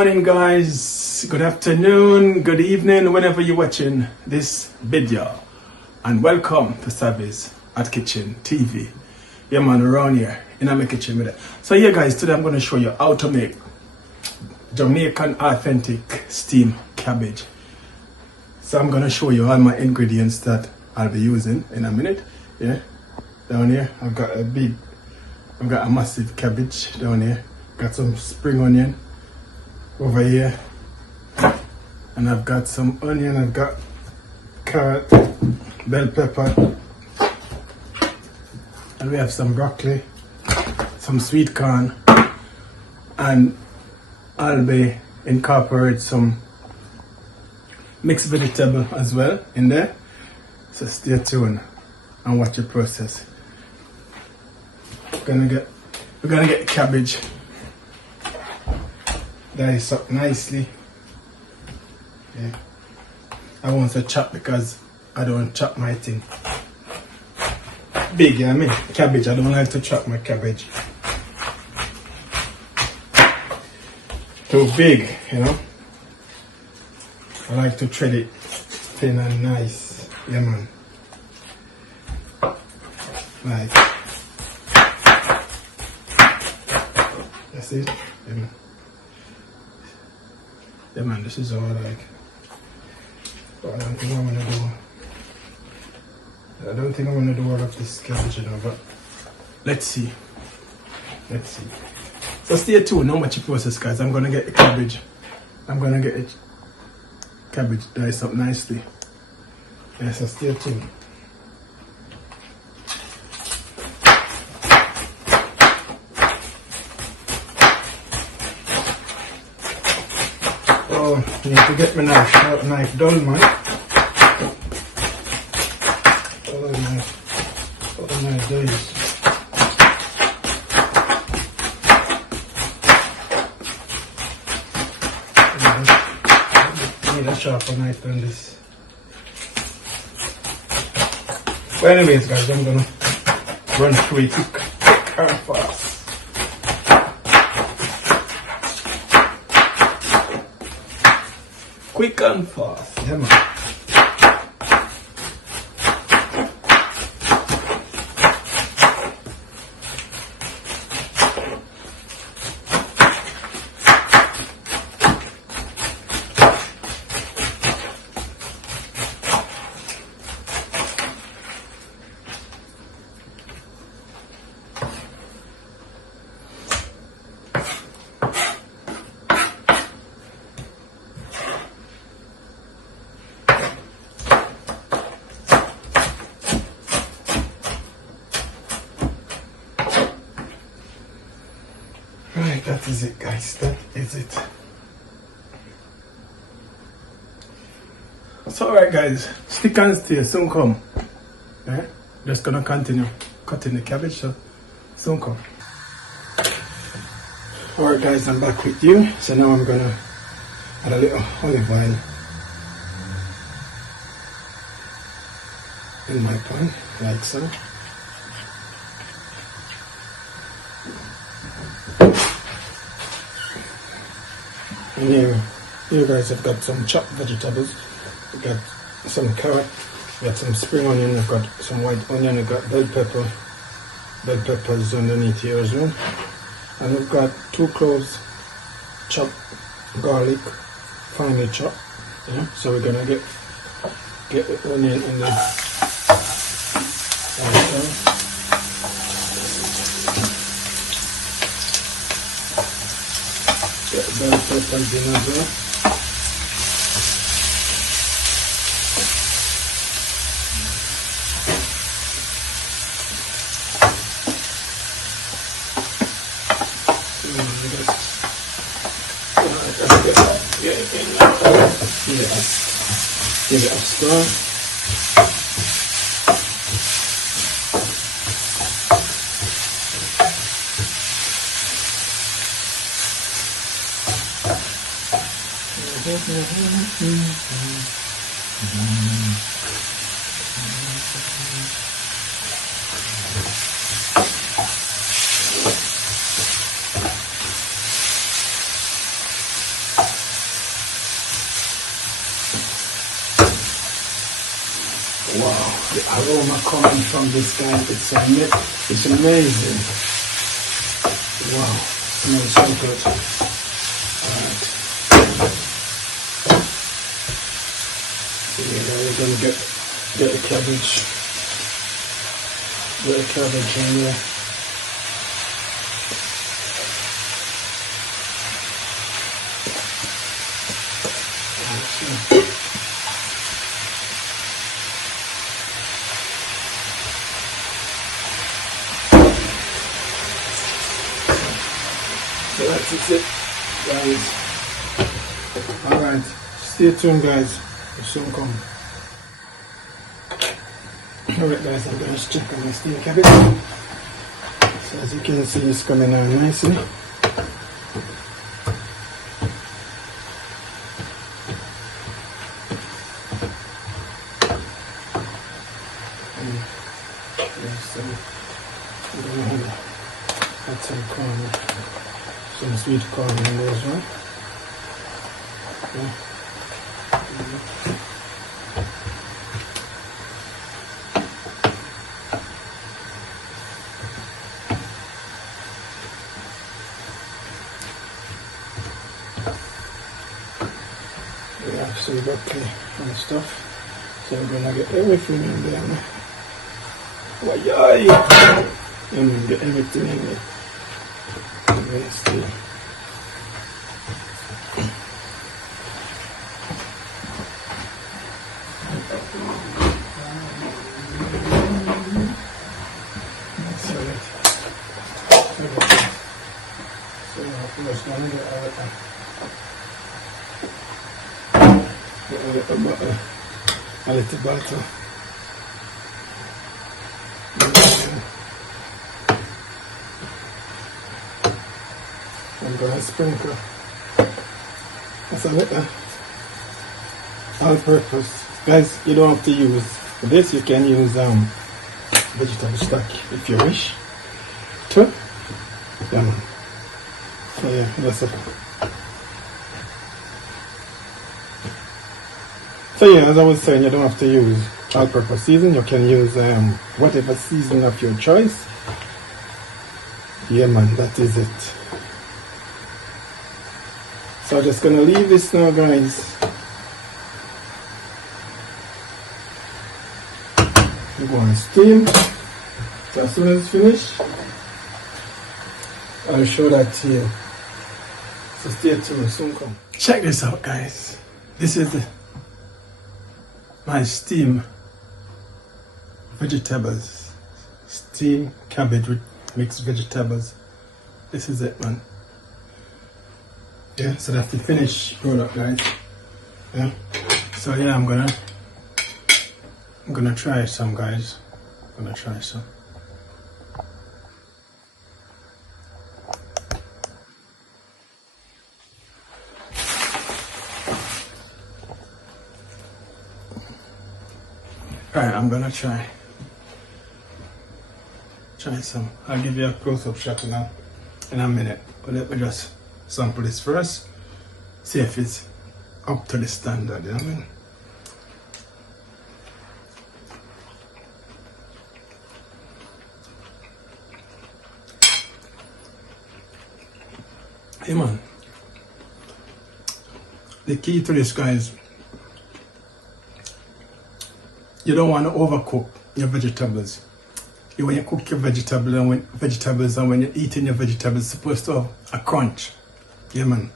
morning guys, good afternoon, good evening, whenever you're watching this video, and welcome to Savvy's at Kitchen TV. Yeah man, around here in my kitchen with it. So yeah guys, today I'm going to show you how to make Jamaican authentic steamed cabbage. So I'm going to show you all my ingredients that I'll be using in a minute. Yeah, down here I've got a massive cabbage down here. Got some spring onion over here, and I've got some onion, I've got carrot, bell pepper, and we have some broccoli, some sweet corn, and I'll be incorporate some mixed vegetable as well in there. So stay tuned and watch the process. We're gonna get cabbage dice up nicely. Yeah, I want to chop because I don't chop my thing big. Yeah, I mean cabbage, I don't like to chop my cabbage too big, you know. I like to shred it thin and nice. Yeah man, like that's it. Yeah man. Yeah man, this is all I like. But I don't think I'm gonna do all of this cabbage, you know, but let's see. So stay tuned, no much process guys. I'm gonna get the cabbage. I'm gonna get it cabbage diced up nicely. Yeah, so stay tuned. Oh, I need to get my knife done, man. Knife days. I need a sharper knife than this. But anyways guys, I'm gonna run through it quick and fast. Quick and fast, yeah man. Right, that is it guys, that is it. So alright guys, stick and stay, soon come. Yeah? Just gonna continue cutting the cabbage, so soon come. Alright guys, I'm back with you. So now I'm gonna add a little olive oil in my pan, like so. And here guys, I've got some chopped vegetables. I've got some carrot, I've got some spring onion, I've got some white onion, I've got bell peppers underneath here as well. And we've got 2 cloves chopped garlic, finely chopped. Yeah? So we're gonna get the onion in there. Get the bell peppers in as well. Give it a stir. Wow, the aroma coming from this guy, it's amazing. Wow, smells so good. Alright. So yeah, now we're gonna get the cabbage. Get the cabbage in there. So that's it, guys. Alright, stay tuned, guys. It'll soon come. Alright, guys, I'm going to check on my steam cabbage. So as you can see, it's coming out nicely. So we're going to add some corn, some sweet corn in there as well. Okay. We have some broccoli and stuff, so we're gonna get everything in there now. And get everything in there. Let's see. So I'm just gonna get a little butter. I'm gonna sprinkle. That's a little all-purpose. Guys, you don't have to use this. You can use vegetable stock if you wish to. Yeah, man. So yeah, that's it. So yeah, as I was saying, you don't have to use all-purpose season. You can use whatever season of your choice. Yeah, man, that is it. So I'm just gonna leave this now, guys. We're going to steam. So as soon as it's finished, I'll show that to you. So stay tuned, soon come. Check this out, guys. This is my steam vegetables. Steam cabbage with mixed vegetables. This is it, man. Yeah, so that's the finished product, guys. Yeah. So yeah, I'm gonna try some, guys. I'm gonna try some. Alright, I'm gonna try some. I'll give you a close-up shot now in a minute. But let me just sample this first. See if it's up to the standard, you know what I mean? Hey man, the key to this, guys, you don't want to overcook your vegetables. When you cook your vegetables and when you're eating your vegetables, it's supposed to have a crunch. Yeah, man.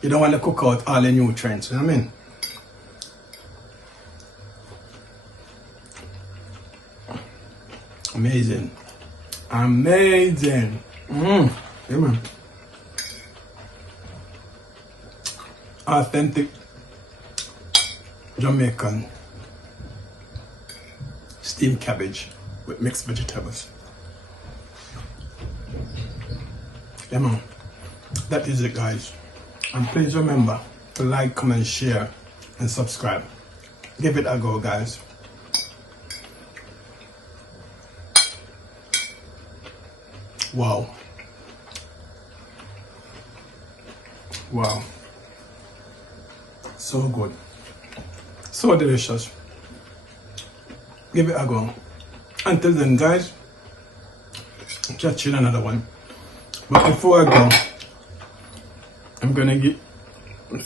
You don't want to cook out all the nutrients, you know what I mean? Amazing. Amazing. Yeah, man. Authentic Jamaican steamed cabbage with mixed vegetables. Yeah, man. That is it, guys. And please remember to like, comment, share, and subscribe. Give it a go, guys. Wow. Wow. So good. So delicious. give it a go. Until then, guys, catch you in another one. But before I go, I'm gonna give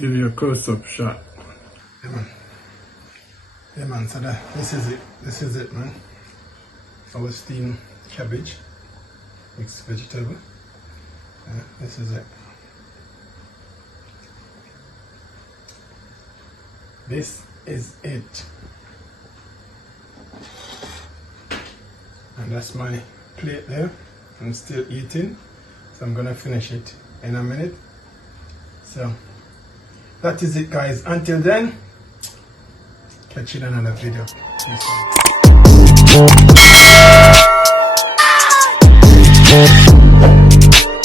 you a close-up shot. Yeah man, so this is it man. Our steamed cabbage, mixed vegetable. This is it. This is it. And that's my plate there. I'm still eating, so I'm gonna finish it in a minute. So that is it, guys. Until then, catch you in another video. Peace out.